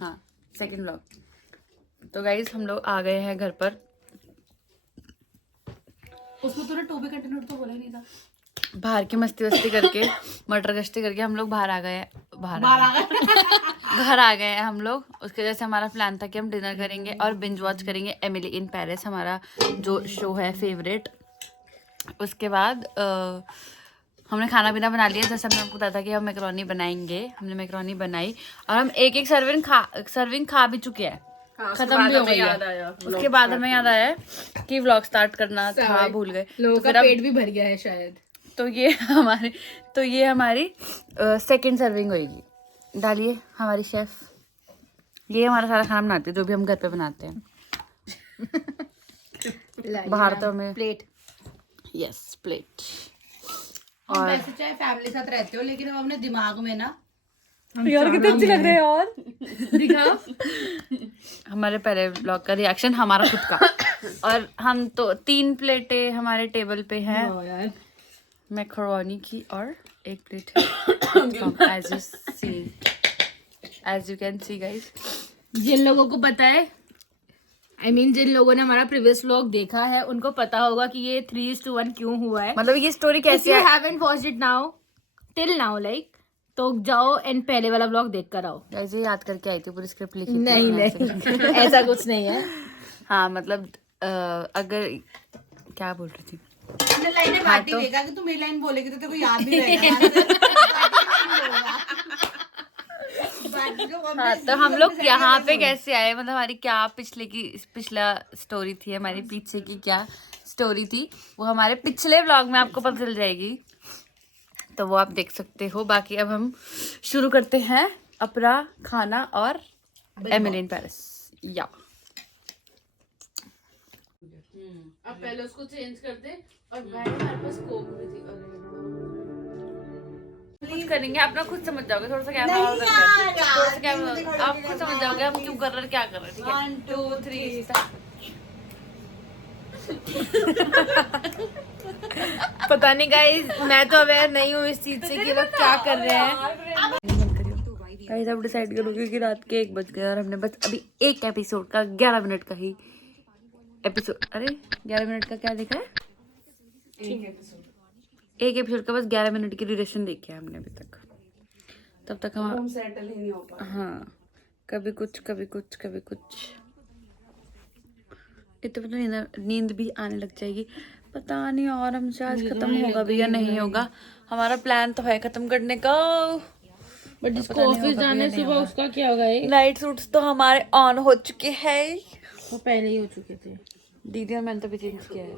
हाँ second vlog. तो guys हम लोग आ गए हैं घर पर। उसको तूने टोबी कंटेनर तो बोला ही नहीं था। बाहर की मस्ती वस्ती करके मटर गश्ती करके हम लोग बाहर आ गए। घर आ गए हैं हम लोग। उसके वजह से हमारा प्लान था कि हम डिनर करेंगे और बिंज वॉच करेंगे एमिली इन पेरिस, हमारा जो शो है फेवरेट। उसके बाद हमने खाना पीना बना लिया। जैसे हमने आपको बताया था कि हम मैकरोनी बनाएंगे, हमने मैकरोनी बनाई और हम एक सर्विंग खा भी चुके हैं। हाँ, खत्म भी हो गई है। उसके बाद हमें याद आया कि व्लॉग स्टार्ट करना था, भूल गए। लोगों का पेट भी भर गया है शायद। तो ये हमारी सेकंड सर्विंग होगी। डालिए हमारी शेफ, ये हमारा सारा खाना बनाती है जो भी हम घर पे बनाते हैं। बाहर तो हमें प्लेट। Yes plate. और वैसे चाहे फैमिली साथ रहते हो, लेकिन हम अपने दिमाग में ना यार कितने अच्छे लग रहे हैं। और दिखा हमारे पहले ब्लॉग का रिएक्शन हमारा खुद का। और हम तो 3 प्लेटें हमारे टेबल पे हैं यार मैकरोनी की और एक plate as you can see guys. जिन लोगों को पता है, जिन लोगों ने हमारा प्रीवियस व्लॉग देखा है उनको पता होगा कि ये 3:1 क्यों हुआ है। मतलब ये स्टोरी कैसी है। Haven't watched it now till now like, तो जाओ एंड पहले वाला व्लॉग देख कर आओ। ऐसे याद करके आई थी, पूरी स्क्रिप्ट लिखी थी। नहीं ऐसा कुछ नहीं है। हाँ मतलब अगर क्या बोल रही थी, हमने लाइनें बांटी देखा कि तू मेरी लाइन बोलेगी तो तेरे को याद नहीं रहेगा। हाँ तो हम लोग यहाँ पे कैसे आए, मतलब हमारी क्या पिछला स्टोरी थी, हमारी पीछे की क्या स्टोरी थी, वो हमारे पिछले व्लॉग में आपको पता चल जाएगी, तो वो आप देख सकते हो। बाकी अब हम शुरू करते हैं अपना खाना और एमिली इन पेरिस। या अब पहले उसको चेंज कर दे। और भाई हमारे पास कोक भी थी। कुछ करेंगे अपना खुद समझ जाओगे। थोड़ा सा कैमरा और करके, थोड़ा सा कैमरा आप खुद समझ जाओगे हम क्यों कर रहे हैं, क्या कर रहे हैं। ठीक है 1 2 3 पता नहीं गाइस, मैं तो अवेयर नहीं हूँ इस चीज से कि लोग क्या कर रहे हैं। गाइस अब डिसाइड करोगे कि रात के 1 बज गए और हमने बस अभी एक एपिसोड का 11 मिनट का ही एपिसोड, अरे 11 मिनट का क्या देखा है, एक एपिसोड का बस 11 मिनट की ड्यूरेशन देखी है हमने अभी तक। तब तक हम सेटल ही नहीं हो पा। हाँ कभी कुछ कभी कुछ कभी कुछ। इतने तो नींद भी आने लग जाएगी, पता नहीं और हमसे आज खत्म होगा भी या नहीं होगा। हमारा प्लान तो है खत्म करने का, बट जिसको ऑफिस जाना है सुबह उसका क्या होगा। नाइट सूट्स तो हमारे ऑन हो चुके हैं, वो पहले ही हो चुके थे। दीदी और मैंने तो भी चेंज किया है।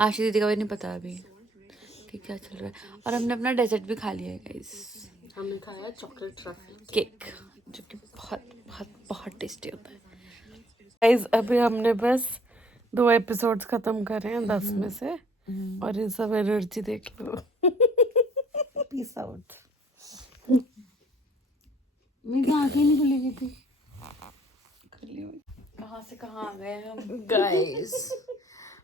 आशी दीदी का भी नहीं पता अभी कि क्या चल रहा है। और हमने अपना डेजर्ट भी खा लिया है गाइस। हमने खाया चॉकलेट ट्रफल केक जो कि बहुत बहुत बहुत टेस्टी होता है। गाइस अभी हमने बस 2 एपिसोड्स खत्म करे हैं 10 में से, और ये सब एनर्जी देख लो। Peace out. मेरी आंखें नहीं खुली हुई थी। कहाँ से कहाँ आ गए हम गाइस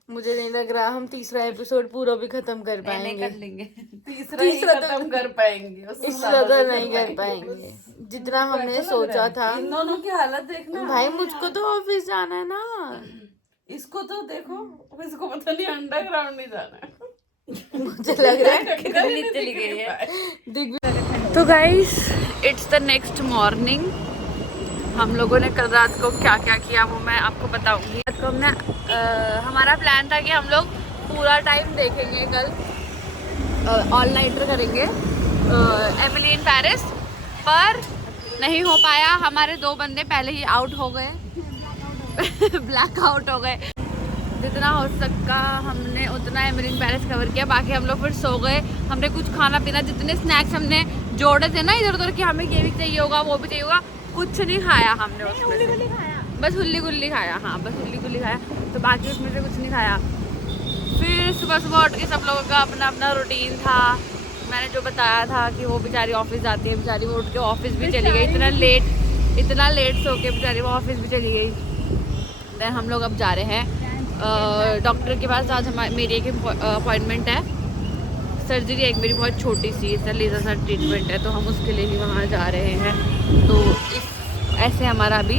मुझे नहीं लग रहा हम तीसरा एपिसोड पूरा भी खत्म कर पाएंगे। कर लेंगे। तीसरा खत्म कर पाएंगे, इससे ज्यादा नहीं कर पाएंगे जितना हमने सोचा था। इन दोनों की हालत देखना भाई मुझको तो ऑफिस जाना है ना। इसको तो देखो, इसको पता नहीं अंडरग्राउंड नहीं जाना है। मुझे लग रहा है कितनी चली गई है। तो guys it's the next morning. हम लोगों ने कल रात को क्या क्या किया वो मैं आपको बताऊंगी। रात को हमने हमारा प्लान था कि हम लोग पूरा टाइम देखेंगे कल, ऑल नाइटर करेंगे एमिली इन पेरिस, पर नहीं हो पाया। हमारे 2 बंदे पहले ही आउट हो गए ब्लैक आउट हो गए। जितना हो सका हमने उतना एमिली इन पेरिस कवर किया, बाकी हम लोग फिर सो गए। हमने कुछ खाना पीना, जितने स्नैक्स हमने जोड़े थे ना इधर उधर कि हमें ये भी चाहिए होगा वो भी चाहिए होगा, कुछ नहीं खाया हमने उसमें से। बस हुल्ली गुल्ली खाया। हाँ बस हुल्ली गुल्ली खाया, तो बाकी उसमें से कुछ नहीं खाया। फिर सुबह सुबह उठ के सब लोगों का अपना अपना रूटीन था। मैंने जो बताया था कि वो बेचारी ऑफिस जाती है, बेचारी वो उठ के ऑफिस भी चली गई इतना लेट सो के बेचारी वो ऑफिस भी चली गई। देन हम लोग अब जा रहे हैं डॉक्टर के पास। आज मेरी एक अपॉइंटमेंट है सर्जरी एक मेरी बहुत छोटी सी इसका लेज़र सा ट्रीटमेंट है, तो हम उसके लिए ही वहाँ जा रहे हैं। तो ऐसे हमारा अभी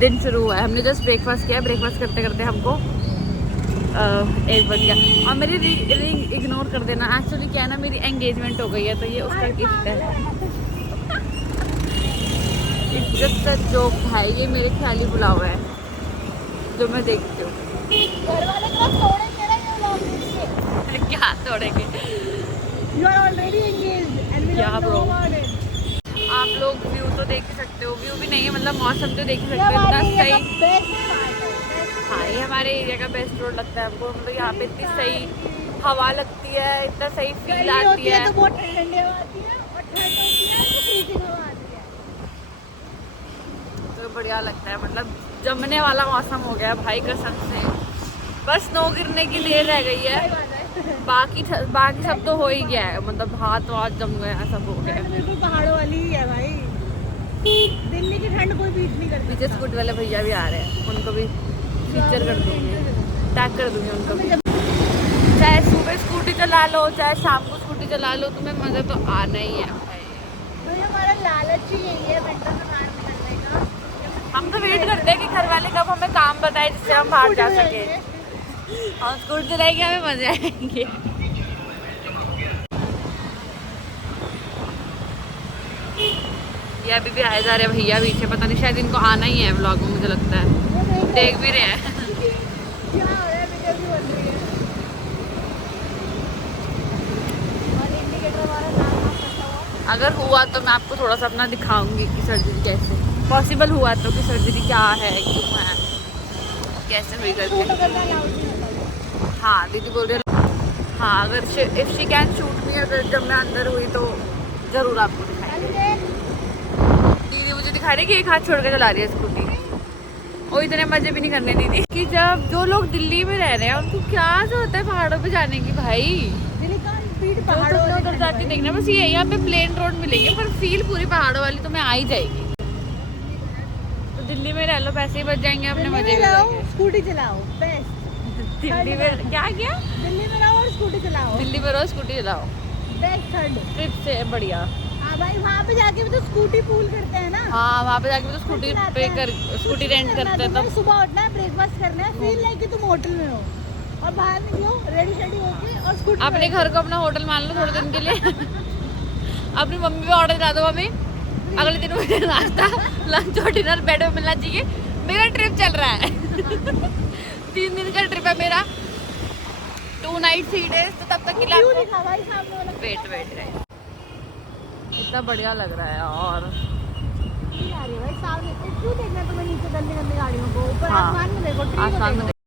दिन शुरू हुआ है। हमने जस्ट ब्रेकफास्ट किया, ब्रेकफास्ट करते करते हमको 1 बज गया। और मेरी रिंग इग्नोर कर देना, एक्चुअली क्या है ना, मेरी एंगेजमेंट हो गई है, तो ये उसका गिफ्ट है। इट्स जस्ट अ जोक है, ये मेरे ख्याली बुलावा है जो मैं देखती हूँ। क्या तोड़ेंगे? क्या ब्रो, आप लोग व्यू तो देख ही सकते हो, व्यू भी नहीं है मतलब मौसम तो देख ही सकते हो, इतना सही। हाँ, ये हमारे एरिया का बेस्ट रोड लगता है हमको, मतलब यहाँ पे इतनी सही हवा लगती है, इतना सही फील आती है। तो बढ़िया लगता है, मतलब जमने वाला मौसम हो गया भाई कसम से। बस स्नो गिरने की देर रह गई है, बाकी सब तो हो ही गया है, मतलब हाथ वाथ जम गए हैं, सब हो गया है। बिल्कुल पहाड़ों वाली ही है भाई, दिल्ली की ठंड कोई बीट नहीं करती। पीछे स्कूटी वाले भैया भी आ रहे हैं, उनको भी फीचर कर दूंगी, टैग कर दूंगी उनको भी। चाहे सुबह स्कूटी चला लो, चाहे शाम को स्कूटी चला लो, तुम्हें मज़ा तो आना ही है भाई। तो ये हमारा लालच ही यही है विंटर में बाहर निकलने का। हम तो वेट करते हैं कि घर वाले कब हमें काम बताए जिससे हम बाहर जा सके। और स्कूटी चलाएंगे, हमें मजे आएंगे। ये अभी भी आए जा रहे हैं भैया पीछे, पता नहीं शायद इनको आना ही है व्लॉग में, मुझे लगता है देख भी रहे हैं। क्या हो रहा है, वीडियो भी बन रही है और इंडिकेटर हमारा लाल करता हुआ। अगर हुआ तो मैं आपको थोड़ा सा अपना दिखाऊंगी कि सर्जरी कैसे पॉसिबल हुआ, तो कि सर्जरी क्या है, क्यों है, कैसे हुई करके। हाँ दीदी बोल रही है, हाँ अगर इफ शी कैन शूट मी, अगर जब मैं अंदर हुई तो जरूर आपको दिखाएंगे। दीदी मुझे दिखा रही है कि एक हाथ छोड़ के चला रही है स्कूटी, और इतने मजे भी नहीं करने दीदी। कि जब जो लोग दिल्ली में रह रहे हैं उनको क्या होता है पहाड़ों पे जाने की भाई, दिल्ली का स्पीड तो उधर जाके देखना। बस ये यहाँ पे प्लेन रोड मिलेंगे, पर फील पूरी पहाड़ों वाली तुम्हें आ ही जाएगी। तो दिल्ली में रह लो, पैसे ही बच जाएंगे, अपने मजे में रहेंगे। स्कूटी चलाओ बेस्ट। दिल्ली में क्या किया? दिल्ली में रहो और स्कूटी चलाओ, दिल्ली में रहो स्कूटी चलाओ, बेस्ट थर्ड। ट्रिप से बढ़िया। हाँ भाई, वहाँ पे जाके भी तो स्कूटी पूल करते हैं ना। हाँ वहाँ पे जाके भी तो स्कूटी पे कर स्कूटी रेंट करते हैं। तब सुबह उठना है, ब्रेकफास्ट करना है, फील नहीं कि तुम होटल में हो, और बाहर निकलो रेडी शेडी होके और स्कूटी अपने घर को अपना होटल मान लो थोड़े दिन के लिए। अपनी मम्मी पे ऑर्डर करा दो, मम्मी अगले दिन मुझे नाश्ता लंच और डिनर बेड में मिलना चाहिए, मेरा ट्रिप चल रहा है। 3 दिन का ट्रिप है मेरा, 2 नाइट 3 डेज, तो तब तक के लिए वेट इतना बढ़िया लग रहा है। और भाई सामने क्यों देखना तुम्हें, नीचे गंदी गंदी गाड़ियों को, ऊपर हाँ, आसमान में देखो, ट्री को आसमान में देखो।